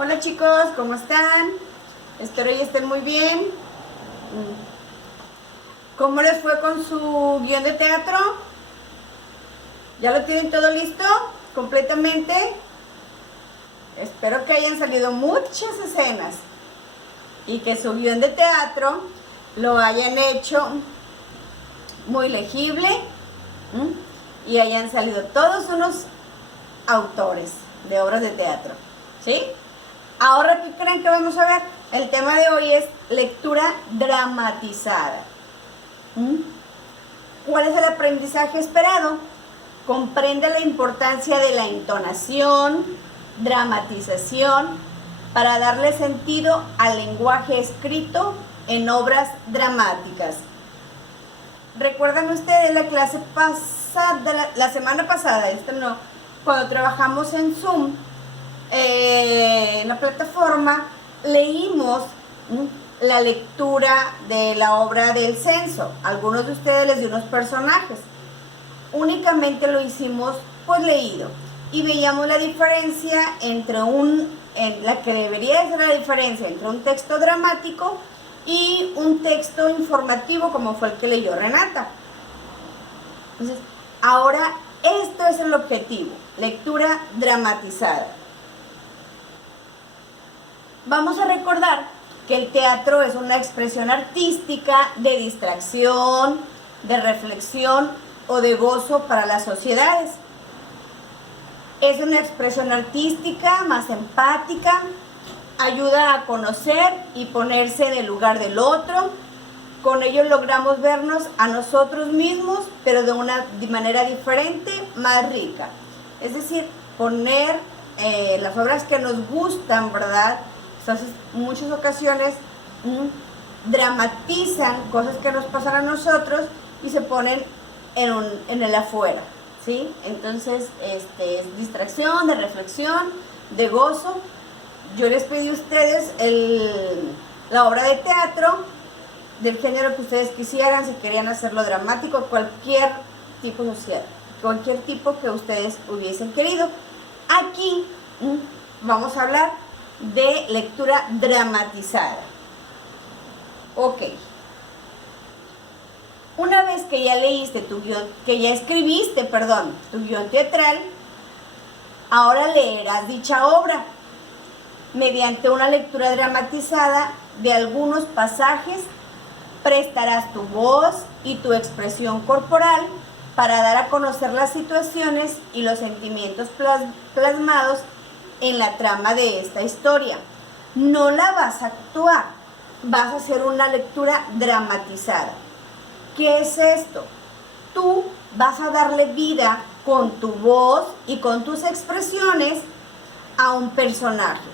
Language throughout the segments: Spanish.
Hola chicos, ¿cómo están? Espero que estén muy bien. ¿Cómo les fue con su guión de teatro? ¿Ya lo tienen todo listo? ¿Completamente? Espero que hayan salido muchas escenas y que su guión de teatro lo hayan hecho muy legible y hayan salido todos unos autores de obras de teatro, ¿sí? Ahora, ¿qué creen que vamos a ver? El tema de hoy es lectura dramatizada. ¿Cuál es el aprendizaje esperado? Comprende la importancia de la entonación, dramatización, para darle sentido al lenguaje escrito en obras dramáticas. ¿Recuerdan ustedes la clase pasada, la semana pasada, cuando trabajamos en Zoom? En la plataforma leímos la lectura de la obra del censo. Algunos de ustedes les di unos personajes. Únicamente lo hicimos pues leído y veíamos la diferencia entre la que debería ser la diferencia entre un texto dramático y un texto informativo como fue el que leyó Renata. Entonces, ahora esto es el objetivo, lectura dramatizada. Vamos a recordar que el teatro es una expresión artística de distracción, de reflexión o de gozo para las sociedades. Es una expresión artística más empática, ayuda a conocer y ponerse en el lugar del otro. Con ello logramos vernos a nosotros mismos, pero de una manera diferente, más rica. Es decir, poner las obras que nos gustan, ¿verdad? Entonces, en muchas ocasiones dramatizan cosas que nos pasan a nosotros y se ponen en el afuera, ¿sí? Entonces, es distracción, de reflexión, de gozo. Yo les pedí a ustedes la obra de teatro del género que ustedes quisieran, si querían hacerlo dramático, cualquier tipo social, cualquier tipo que ustedes hubiesen querido. Aquí vamos a hablar de lectura dramatizada. Ok. Una vez que ya leíste tu guión, que ya escribiste, perdón, tu guión teatral, ahora leerás dicha obra mediante una lectura dramatizada de algunos pasajes. Prestarás tu voz y tu expresión corporal para dar a conocer las situaciones y los sentimientos plasmados en la trama de esta historia. No la vas a actuar, vas a hacer una lectura dramatizada. ¿Qué es esto? Tú vas a darle vida con tu voz y con tus expresiones a un personaje.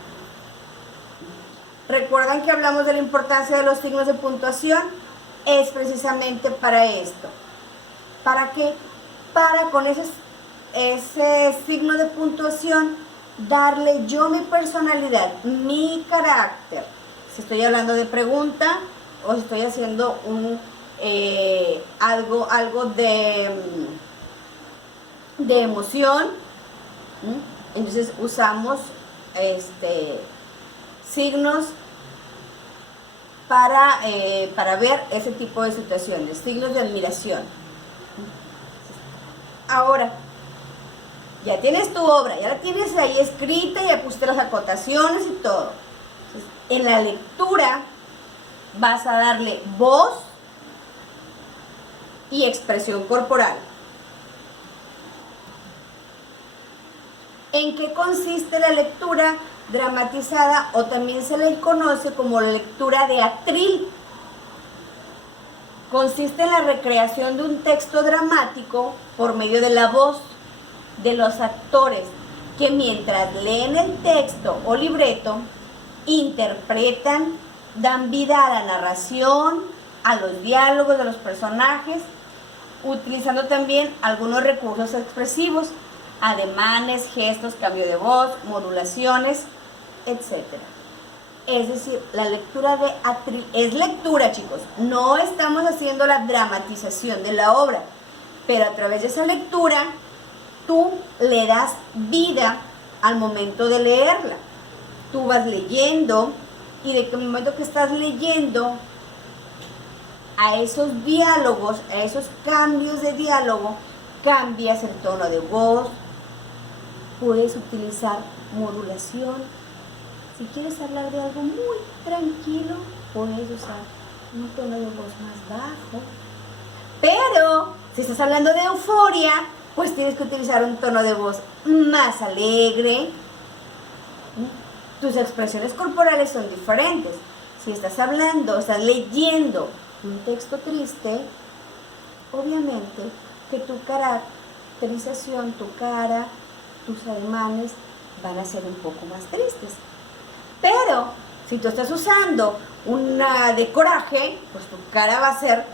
¿Recuerdan que hablamos de la importancia de los signos de puntuación? Es precisamente para esto. ¿Para qué? Para con ese signo de puntuación darle yo mi personalidad, mi carácter. Si estoy hablando de pregunta o si estoy haciendo algo de emoción, entonces usamos signos para ver ese tipo de situaciones, signos de admiración. Ahora, ya tienes tu obra, ya la tienes ahí escrita, ya pusiste las acotaciones y todo. Entonces, en la lectura vas a darle voz y expresión corporal. ¿En qué consiste la lectura dramatizada o también se le conoce como lectura de atril? Consiste en la recreación de un texto dramático por medio de la voz de los actores que mientras leen el texto o libreto, interpretan, dan vida a la narración, a los diálogos de los personajes, utilizando también algunos recursos expresivos, ademanes, gestos, cambio de voz, modulaciones, etc. Es decir, la lectura de atril es lectura, chicos. No estamos haciendo la dramatización de la obra, pero a través de esa lectura tú le das vida al momento de leerla. tú vas leyendo y de que el momento que estás leyendo a esos diálogos, a esos cambios de diálogo, cambias el tono de voz, puedes utilizar modulación. Si quieres hablar de algo muy tranquilo, puedes usar un tono de voz más bajo. Pero si estás hablando de euforia, pues tienes que utilizar un tono de voz más alegre. Tus expresiones corporales son diferentes. Si estás hablando, estás leyendo un texto triste, obviamente que tu caracterización, tu cara, tus ademanes van a ser un poco más tristes. Pero si tú estás usando una de coraje, pues tu cara va a ser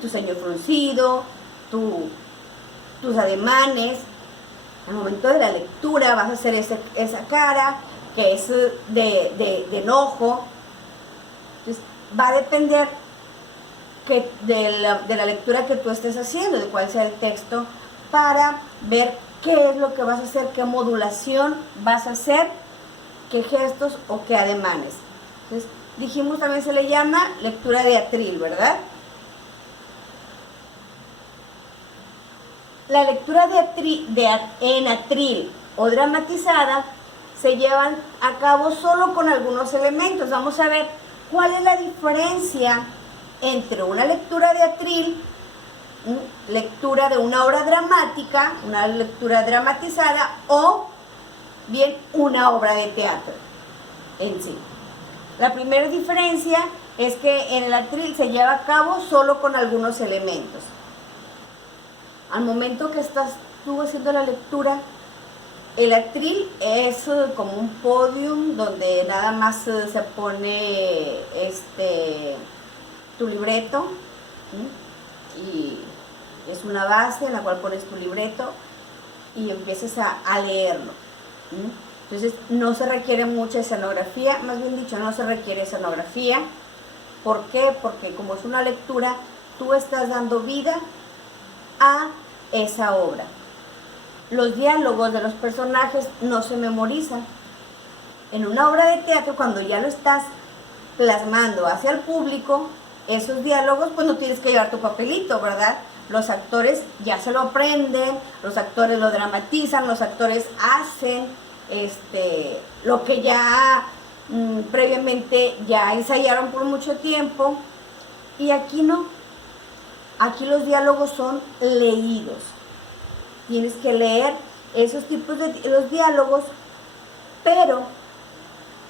tu ceño fruncido, tus ademanes. Al momento de la lectura vas a hacer esa cara que es de enojo. Entonces va a depender de la lectura que tú estés haciendo, de cuál sea el texto, para ver qué es lo que vas a hacer, qué modulación vas a hacer, qué gestos o qué ademanes. Entonces, dijimos también se le llama lectura de atril, ¿verdad? La lectura en atril o dramatizada se llevan a cabo solo con algunos elementos. Vamos a ver cuál es la diferencia entre una lectura de atril, lectura de una obra dramática, una lectura dramatizada o bien una obra de teatro en sí. La primera diferencia es que en el atril se lleva a cabo solo con algunos elementos. Al momento que estás tú haciendo la lectura, el atril es como un podium donde nada más se pone tu libreto, y es una base en la cual pones tu libreto y empiezas a leerlo. Entonces no se requiere mucha escenografía, más bien dicho, no se requiere escenografía. ¿Por qué? Porque como es una lectura, tú estás dando vida a esa obra. Los diálogos de los personajes no se memorizan. En una obra de teatro, cuando ya lo estás plasmando hacia el público, esos diálogos, pues no tienes que llevar tu papelito, ¿verdad? Los actores ya se lo aprenden, los actores lo dramatizan, los actores hacen lo que ya previamente ya ensayaron por mucho tiempo. Y aquí no. Aquí los diálogos son leídos. Tienes que leer esos tipos de los diálogos, pero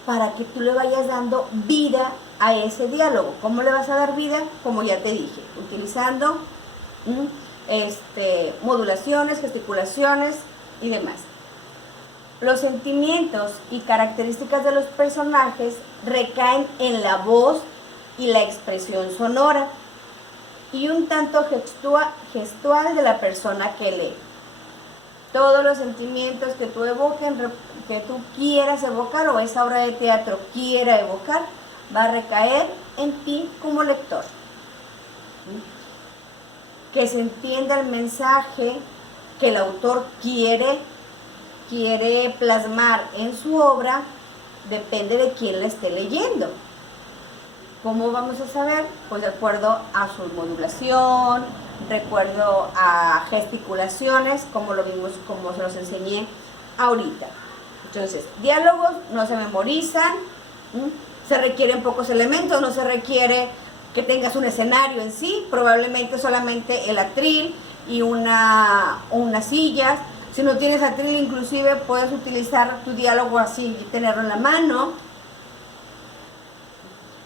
para que tú le vayas dando vida a ese diálogo. ¿Cómo le vas a dar vida? Como ya te dije, utilizando modulaciones, gesticulaciones y demás. Los sentimientos y características de los personajes recaen en la voz y la expresión sonora y un tanto gestual de la persona que lee. Todos los sentimientos que tú evoquen, que tú quieras evocar o esa obra de teatro quiera evocar, va a recaer en ti como lector. Que se entienda el mensaje que el autor quiere plasmar en su obra, depende de quién la esté leyendo. ¿Cómo vamos a saber? Pues de acuerdo a su modulación, de acuerdo a gesticulaciones, como lo vimos, como se los enseñé ahorita. Entonces, diálogos no se memorizan, se requieren pocos elementos, no se requiere que tengas un escenario en sí, probablemente solamente el atril y unas sillas. Si no tienes atril, inclusive puedes utilizar tu diálogo así y tenerlo en la mano.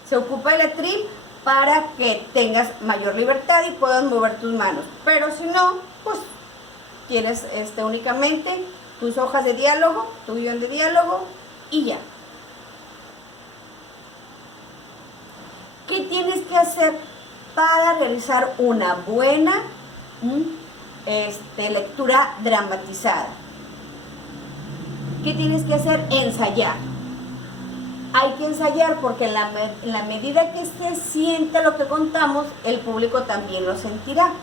Se ocupa el atril para que tengas mayor libertad y puedas mover tus manos. Pero si no, pues tienes únicamente tus hojas de diálogo, tu guión de diálogo y ya. ¿Qué tienes que hacer para realizar una buena lectura dramatizada? ¿Qué tienes que hacer? Ensayar. Hay que ensayar porque en la medida que se siente lo que contamos, el público también lo sentirá.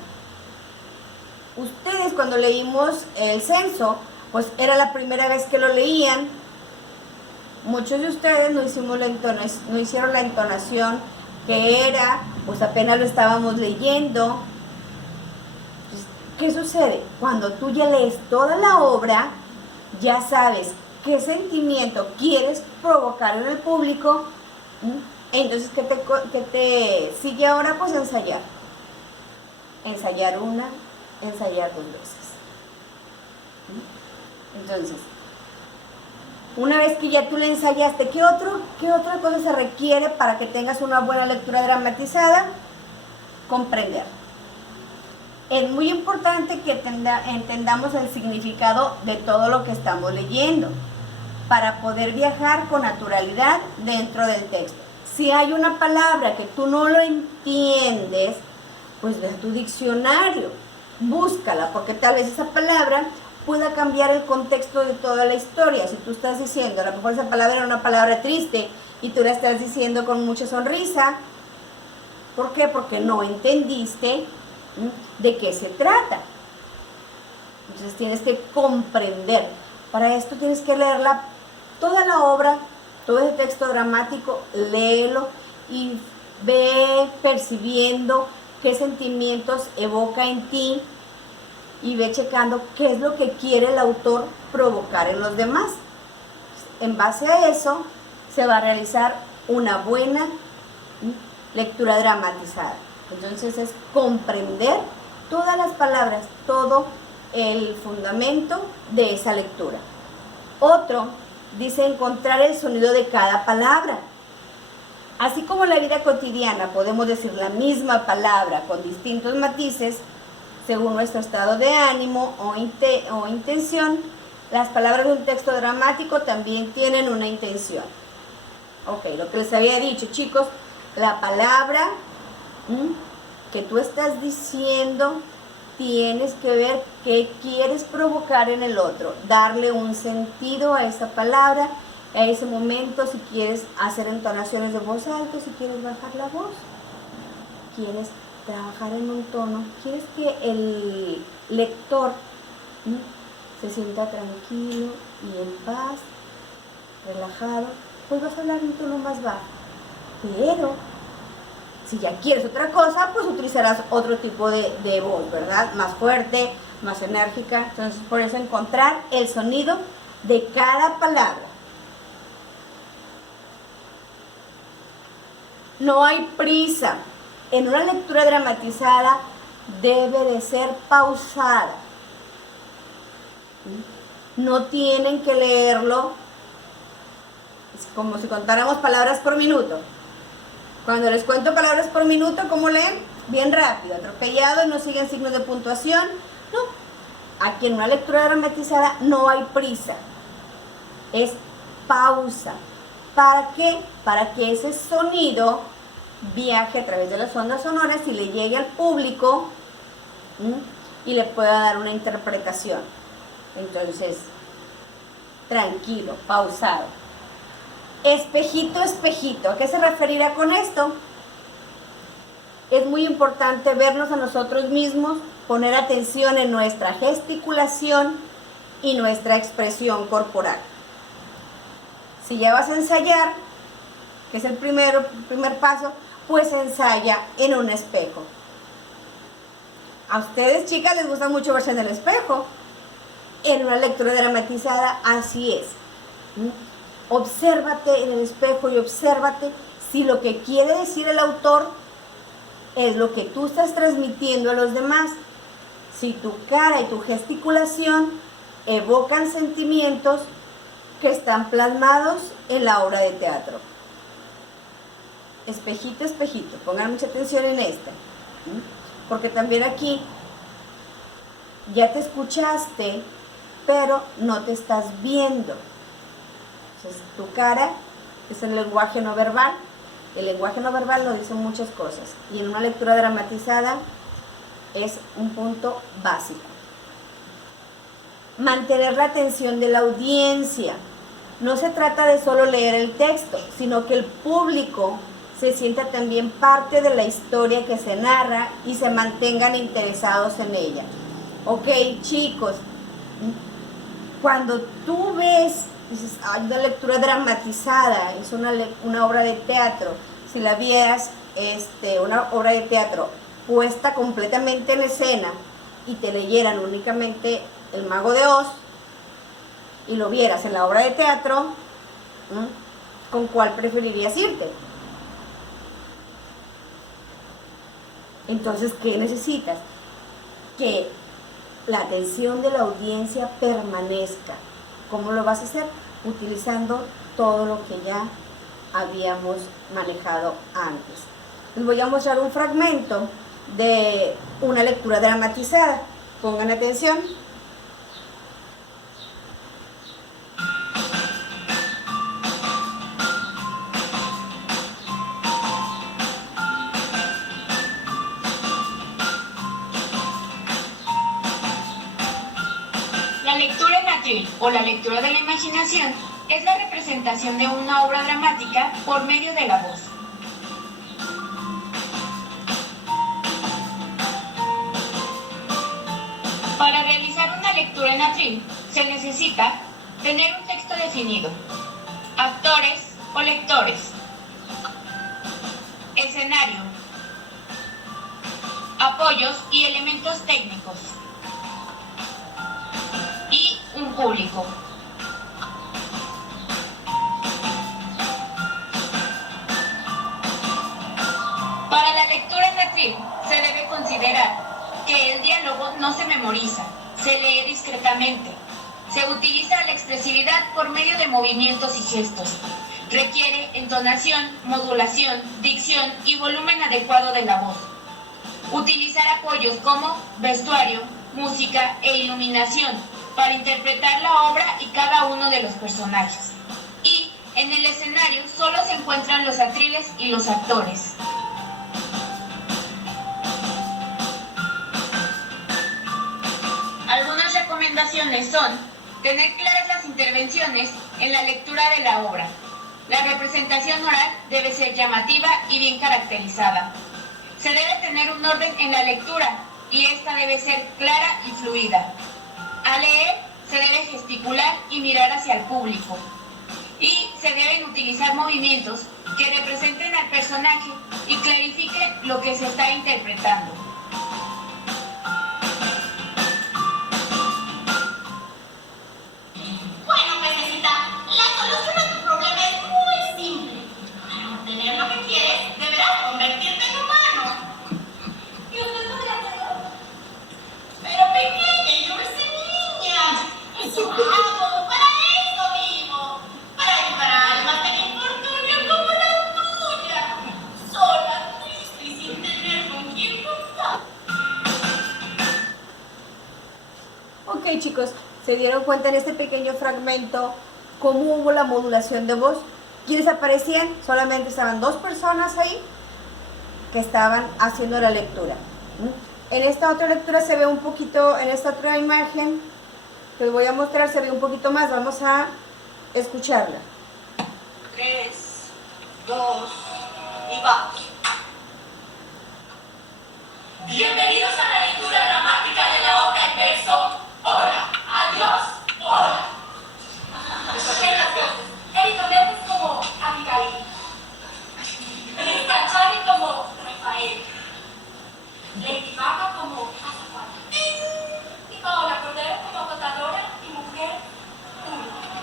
Ustedes cuando leímos el censo, pues era la primera vez que lo leían muchos de ustedes no hicieron la entonación que era, pues apenas lo estábamos leyendo. ¿Qué sucede? Cuando tú ya lees toda la obra, ya sabes qué sentimiento quieres provocar en el público. Entonces, ¿qué te sigue ahora? Pues ensayar. Ensayar una, ensayar dos veces. Entonces, una vez que ya tú le ensayaste, ¿qué otra cosa se requiere para que tengas una buena lectura dramatizada? Comprender. Es muy importante que entendamos el significado de todo lo que estamos leyendo para poder viajar con naturalidad dentro del texto. Si hay una palabra que tú no lo entiendes, pues ve a tu diccionario, búscala, porque tal vez esa palabra pueda cambiar el contexto de toda la historia. Si tú estás diciendo, a lo mejor esa palabra era una palabra triste y tú la estás diciendo con mucha sonrisa, ¿por qué? Porque no entendiste de qué se trata. Entonces tienes que comprender. Para esto tienes que leerla, toda la obra, todo ese texto dramático, léelo y ve percibiendo qué sentimientos evoca en ti y ve checando qué es lo que quiere el autor provocar en los demás. En base a eso se va a realizar una buena lectura dramatizada. Entonces es comprender todas las palabras, todo el fundamento de esa lectura. Otro dice encontrar el sonido de cada palabra. Así como en la vida cotidiana podemos decir la misma palabra con distintos matices, según nuestro estado de ánimo o intención, las palabras de un texto dramático también tienen una intención. Ok, lo que les había dicho, chicos, la palabra que tú estás diciendo, tienes que ver qué quieres provocar en el otro, darle un sentido a esa palabra, a ese momento, si quieres hacer entonaciones de voz alta, si quieres bajar la voz, quieres trabajar en un tono, quieres que el lector se sienta tranquilo y en paz, relajado, pues vas a hablar en un tono más bajo. Pero si ya quieres otra cosa, pues utilizarás otro tipo de voz, ¿verdad? Más fuerte, más enérgica. Entonces, por eso encontrar el sonido de cada palabra. No hay prisa. En una lectura dramatizada debe de ser pausada. No tienen que leerlo. Es como si contáramos palabras por minuto. Cuando les cuento palabras por minuto, ¿cómo leen? Bien rápido, atropellado y no siguen signos de puntuación. No. Aquí en una lectura dramatizada no hay prisa. Es pausa. ¿Para qué? Para que ese sonido viaje a través de las ondas sonoras y le llegue al público y le pueda dar una interpretación. Entonces, tranquilo, pausado. Espejito, espejito. ¿A qué se referirá con esto? Es muy importante vernos a nosotros mismos, poner atención en nuestra gesticulación y nuestra expresión corporal. Si ya vas a ensayar, que es el primer paso, pues ensaya en un espejo. A ustedes, chicas, les gusta mucho verse en el espejo. En una lectura dramatizada, así es. Obsérvate en el espejo y obsérvate si lo que quiere decir el autor es lo que tú estás transmitiendo a los demás. Si tu cara y tu gesticulación evocan sentimientos que están plasmados en la obra de teatro. Espejito, espejito, pongan mucha atención en esta, porque también aquí ya te escuchaste, pero no te estás viendo. Entonces, tu cara es el lenguaje no verbal. El lenguaje no verbal nos dice muchas cosas y en una lectura dramatizada es un punto básico. Mantener la atención de la audiencia. No se trata de solo leer el texto, sino que el público se sienta también parte de la historia que se narra y se mantengan interesados en ella. Ok, chicos, Cuando tú ves, dices, hay una lectura dramatizada, es una obra de teatro, si la vieras, una obra de teatro puesta completamente en escena y te leyeran únicamente El Mago de Oz y lo vieras en la obra de teatro, ¿con cuál preferirías irte? Entonces, ¿qué necesitas? Que la atención de la audiencia permanezca. ¿Cómo lo vas a hacer? Utilizando todo lo que ya habíamos manejado antes. Les voy a mostrar un fragmento de una lectura dramatizada. Pongan atención. La lectura en atril o la lectura de la imaginación es la representación de una obra dramática por medio de la voz. Para realizar una lectura en atril se necesita tener un texto definido, actores o lectores, escenario, apoyos y elementos técnicos, y un público. Para la lectura en atril se debe considerar que el diálogo no se memoriza, se lee discretamente. Se utiliza la expresividad por medio de movimientos y gestos. Requiere entonación, modulación, dicción y volumen adecuado de la voz. Utilizar apoyos como vestuario, música e iluminación para interpretar la obra y cada uno de los personajes. Y en el escenario solo se encuentran los atriles y los actores. Algunas recomendaciones son tener claras las intervenciones en la lectura de la obra. La representación oral debe ser llamativa y bien caracterizada. Se debe tener un orden en la lectura y esta debe ser clara y fluida. Al leer se debe gesticular y mirar hacia el público. Y se deben utilizar movimientos que representen al personaje y clarifiquen lo que se está interpretando. Ok, chicos, ¿se dieron cuenta en este pequeño fragmento cómo hubo la modulación de voz? ¿Quiénes aparecían? Solamente estaban dos personas ahí que estaban haciendo la lectura. En esta otra lectura se ve un poquito, en esta otra imagen que les voy a mostrar se ve un poquito más. Vamos a escucharla. 3, 2 y vamos. Bienvenidos a la lectura dramática de la obra en verso. Hora, adiós, hora. Buenas voces. Erika Méndez como Abigail. Luis Cachari como Rafael. Lady Gaga como Azafata. Y Paola Cordero como agotadora y mujer única.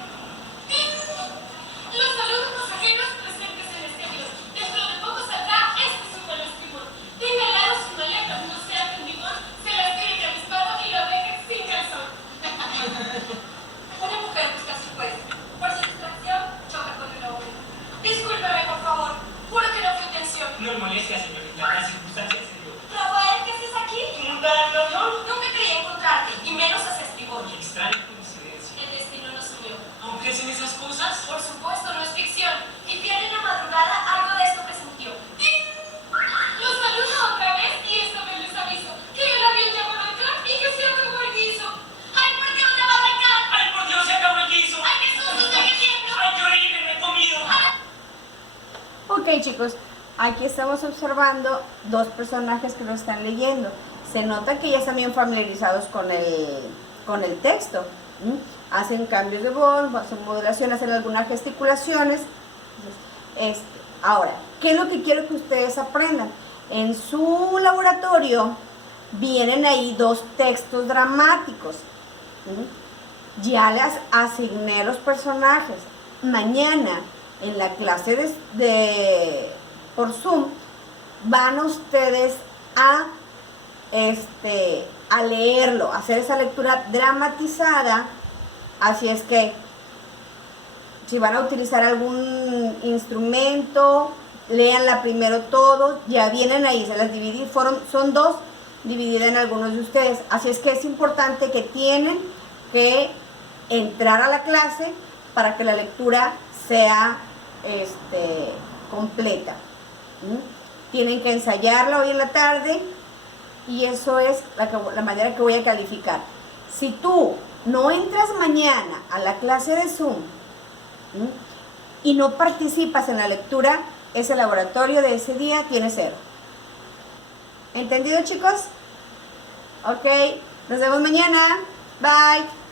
Los saludos pasajeros presentes en exterior. Dentro de poco saldrá este super vestíbulo. Tenga helado sin maletas, no sea tendidón, se las tiene que avispado y lo deje sin calzón. Una mujer busca su puesto. Por su distracción, choca con el hombre. Discúlpeme, por favor. Juro que no fue intención. No es molestia, señorita. Las circunstancias se dio. Rafael, ¿qué haces aquí? Inundar, no. Nunca quería encontrarte, y menos a estribor. Qué extraña coincidencia. El destino nos unió. ¿Aún crees en esas cosas? Por supuesto, no es ficción. Y Pierre en la madrugada algo de esto presintió. Los saludo otra vez y esta vez les aviso que el avión ya va a arrancar y que se acabó el guiso. ¡Ay, por Dios, ya va a arrancar! ¡Ay, por Dios, se acabó el guiso! ¡Ay, qué susto, estoy queriendo! ¡Ay, qué horrible, me he comido! Ok, chicos, aquí estamos observando dos personajes que lo están leyendo. Se nota que ya están bien familiarizados con el texto. hacen cambios de voz, hacen modulación, hacen algunas gesticulaciones. Ahora, ¿qué es lo que quiero que ustedes aprendan? En su laboratorio vienen ahí 2 textos dramáticos. Ya les asigné los personajes. Mañana en la clase por Zoom van ustedes a leerlo, a hacer esa lectura dramatizada. Así es que si van a utilizar algún instrumento, léanla primero todos, ya vienen ahí, se las dividí, son 2 divididas en algunos de ustedes. Así es que es importante que tienen que entrar a la clase para que la lectura sea completa. Tienen que ensayarla hoy en la tarde y eso es la manera que voy a calificar. Si tú no entras mañana a la clase de Zoom y no participas en la lectura, ese laboratorio de ese día tiene 0. ¿Entendido, chicos? Ok, nos vemos mañana. Bye.